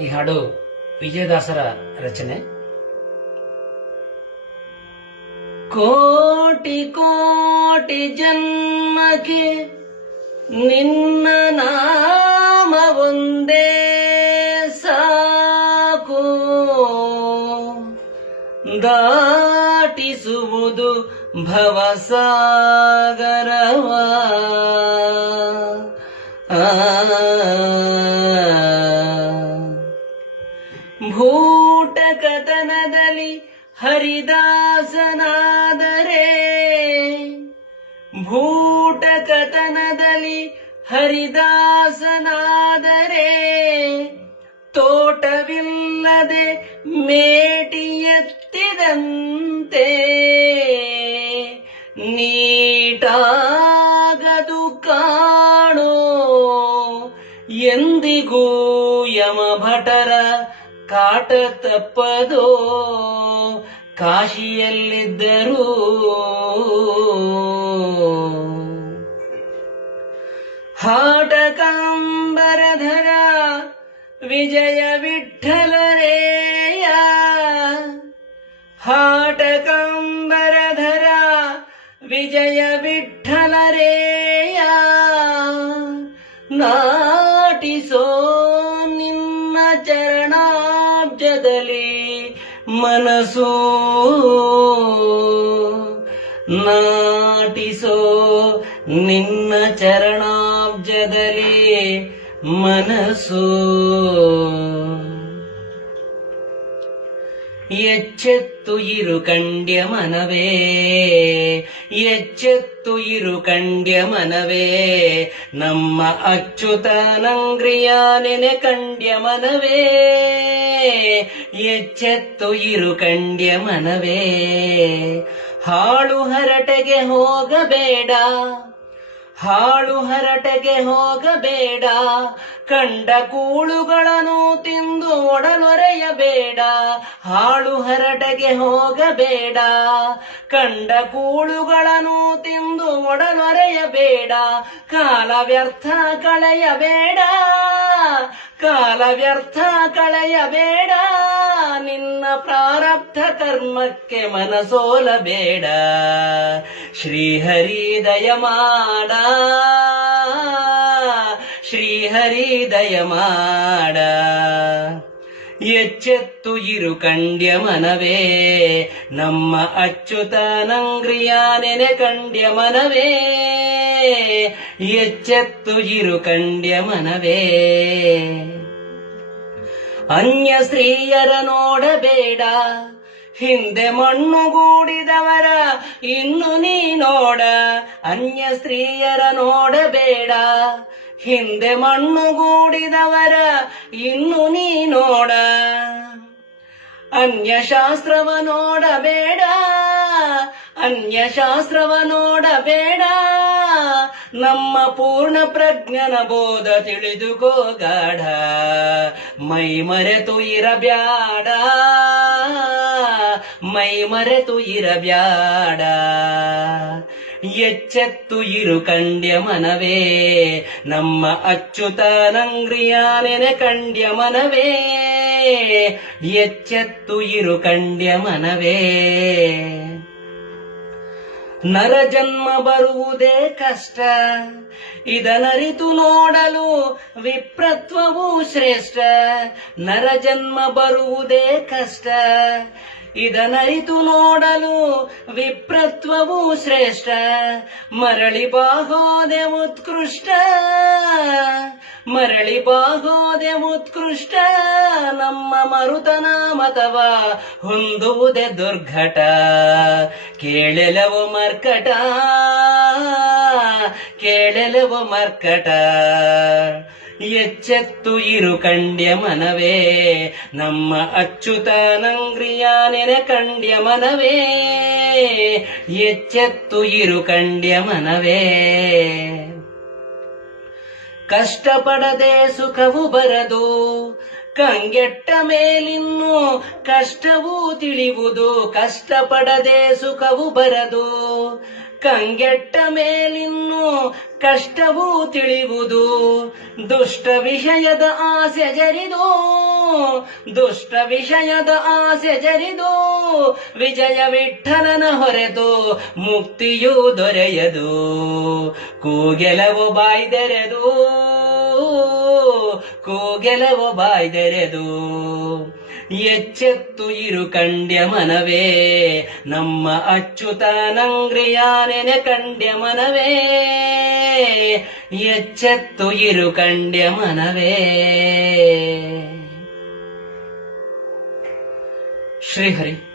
ಈ ಹಾಡು ವಿಜಯದಾಸರ ರಚನೆ. ಕೋಟಿ ಕೋಟಿ ಜನ್ಮಕ್ಕೆ ನಿನ್ನ ನಾಮ ಒಂದೇ ಸಾಕು. ದಾಟಿಸುವುದು ಭವಸಾಗರವ. ಆ ಭೂಟ ಕಥನದಲ್ಲಿ ಹರಿದಾಸನಾದರೆ ಭೂಟ ಕಥನದಲ್ಲಿ ಹರಿದಾಸನಾದರೆ ತೋಟವಿಲ್ಲದೆ ಮೇಟಿಯತ್ತಿದಂತೆ ನೀಟಾಗದು ಕಾಣೋ ಎಂದಿಗೂ ಯಮಭಟರ ಕಾಟ ತಪ್ಪದೋ ಕಾಶಿಯಲ್ಲಿದ್ದರೂ. ಹಾಟಕಾಂಬರಧರ ವಿಜಯ ವಿಠಲರೇಯ. ಹಾಟ ಕಂಬರಧರ ವಿಜಯ ವಿಠಲರೇಯ. ನಾಟಿಸೋ ಮನಸ್ಸು ನಾಟಿಸೋ ನಿನ್ನ ಚರಣಾಬ್ಜದಲ್ಲಿ ಮನಸ್ಸು ಎಚ್ಚೆತ್ತು ಇರು ಕಂಡ್ಯ ಮನವೇ, ಎಚ್ಚೆತ್ತು ಇರು ಕಂಡ್ಯ ಮನವೇ, ನಮ್ಮ ಅಚ್ಯುತನಂಗ್ರಿಯ ನೆನೆ ಕಂಡ್ಯ ಮನವೇ, ಎಚ್ಚೆತ್ತು ಇರು ಕಂಡ್ಯ ಮನವೇ. ಹಾಳು ಹರಟೆಗೆ ಹೋಗಬೇಡ ಹಾಳು ಹರಟೆಗೆ ಹೋಗಬೇಡ. ಕಂಡ ಕೂಳುಗಳನ್ನು ತಿಂದು ಒಡಲೊರೆಯಬೇಡ. ಹಾಳು ಹರಟೆಗೆ ಹೋಗಬೇಡ. ಕಂಡ ಕೂಳುಗಳನ್ನು ತಿಂದು ಒಡಲೊರೆಯಬೇಡ. ಕಾಲ ವ್ಯರ್ಥ ಕಳೆಯಬೇಡ. ಕಾಲ ವ್ಯರ್ಥ ಕಳೆಯಬೇಡ. ನಿನ್ನ ಪ್ರಾರಬ್ಧ ಕರ್ಮಕ್ಕೆ ಮನಸೋಲಬೇಡ. ಶ್ರೀಹರಿ ದಯ ಮಾಡ ಶ್ರೀಹರಿ ದಯ ಮಾಡ ಎಚ್ಚೆತ್ತು ಇರು ಕಂಡ್ಯ ಮನವೇ. ನಮ್ಮ ಅಚ್ಚುತ ನಂಗ್ರಿಯ ನೆನೆ ಕಂಡ್ಯ ಮನವೇ. ಎಚ್ಚೆತ್ತು ಇರು ಕಂಡ್ಯ ಮನವೇ. ಅನ್ಯ ಸ್ತ್ರೀಯರ ನೋಡಬೇಡ. ಹಿಂದೆ ಮಣ್ಣುಗೂಡಿದವರ ಇನ್ನು ನೀ ನೋಡ, ಅನ್ಯ ಸ್ತ್ರೀಯರ ನೋಡಬೇಡ. ಹಿಂದೆ ಮಣ್ಣುಗೂಡಿದವರ ಇನ್ನು ನೀ ನೋಡ. ಅನ್ಯ ಶಾಸ್ತ್ರವ ನೋಡಬೇಡ ಅನ್ಯ ಶಾಸ್ತ್ರವ ನೋಡಬೇಡ. ನಮ್ಮ ಪೂರ್ಣ ಪ್ರಜ್ಞನ ಬೋಧ ತಿಳಿದುಕೋ ಗಾಢ, ಮೈ ಮರೆತು ಇರಬ್ಯಾಡ. ಮೈ ಮರೆತು ಇರಬ್ಯಾಡ. ಎಚ್ಚೆತ್ತು ಇರು ಕಂಡ್ಯ ಮನವೇ, ನಮ್ಮ ಅಚ್ಯುತನಂಗ್ರಿಯ ನೆನೆ ಕಂಡ್ಯ ಮನವೇ. ಎಚ್ಚೆತ್ತು ಇರು ಕಂಡ್ಯ ಮನವೇ. ನರ ಜನ್ಮ ಬರುವುದೇ ಕಷ್ಟ ಇದನರಿತು ನೋಡಲು ವಿಪ್ರತ್ವವು ಶ್ರೇಷ್ಠ. ನರ ಜನ್ಮ ಬರುವುದೇ ಕಷ್ಟ ಇದನರಿತು ನೋಡಲು ವಿಪ್ರತ್ವವು ಶ್ರೇಷ್ಠ. ಮರಳಿ ಬಾಹೋದೆ ಉತ್ಕೃಷ್ಟ. ಮರಳಿ ಬಾಹೋದೆ ಉತ್ಕೃಷ್ಟ. ನಮ್ಮ ಮರುತನ ಮತವ ಹೊಂದುವುದೇ ದುರ್ಘಟ. ಕೇಳೆಲವು ಮರ್ಕಟ. ಕೇಳೆಲವು ಮರ್ಕಟ. ಎಚ್ಚೆತ್ತು ಇರು ಕಂಡ್ಯ ಮನವೇ. ನಮ್ಮ ಅಚ್ಯುತನಂಗ್ರಿಯ ನೆನೆ ಕಂಡ್ಯ ಮನವೇ. ಎಚ್ಚೆತ್ತು ಇರು ಕಂಡ್ಯ ಮನವೇ. ಕಷ್ಟಪಡದೆ ಸುಖವು ಬರದು, ಕಂಗೆಟ್ಟ ಮೇಲಿನ್ನು ಕಷ್ಟವೂ ತಿಳಿಯುವುದು ಕಷ್ಟಪಡದೆ ಸುಖವು ಬರದು ಕಂಗೆಟ್ಟ ಮೇಲಿನ್ನು ಕಷ್ಟವೂ ತಿಳಿಯುವುದು ದುಷ್ಟ ವಿಷಯದ ಆಸೆ ಜರಿದು, ದುಷ್ಟ ವಿಷಯದ ಆಸೆ ಜರಿದು, ವಿಜಯ ವಿಠಲನ ಹೊರೆದು, ಮುಕ್ತಿಯೂ ದೊರೆಯದು. ಕೂಗೆಲವು ಬಾಯ್ದೆರೆದು ಕೂಗೆಲವು ಬಾಯ್ದೆರೆದು ಎಚ್ಚೆತ್ತು ಇರು ಕಂಡ್ಯ ಮನವೇ. ನಮ್ಮ ಅಚ್ಚುತ ನೆನೆ ಕಂಡ್ಯ ಮನವೇ. ಎಚ್ಚೆತ್ತು ಇರು ಕಂಡ್ಯ ಮನವೇ. ಶ್ರೀಹರಿ.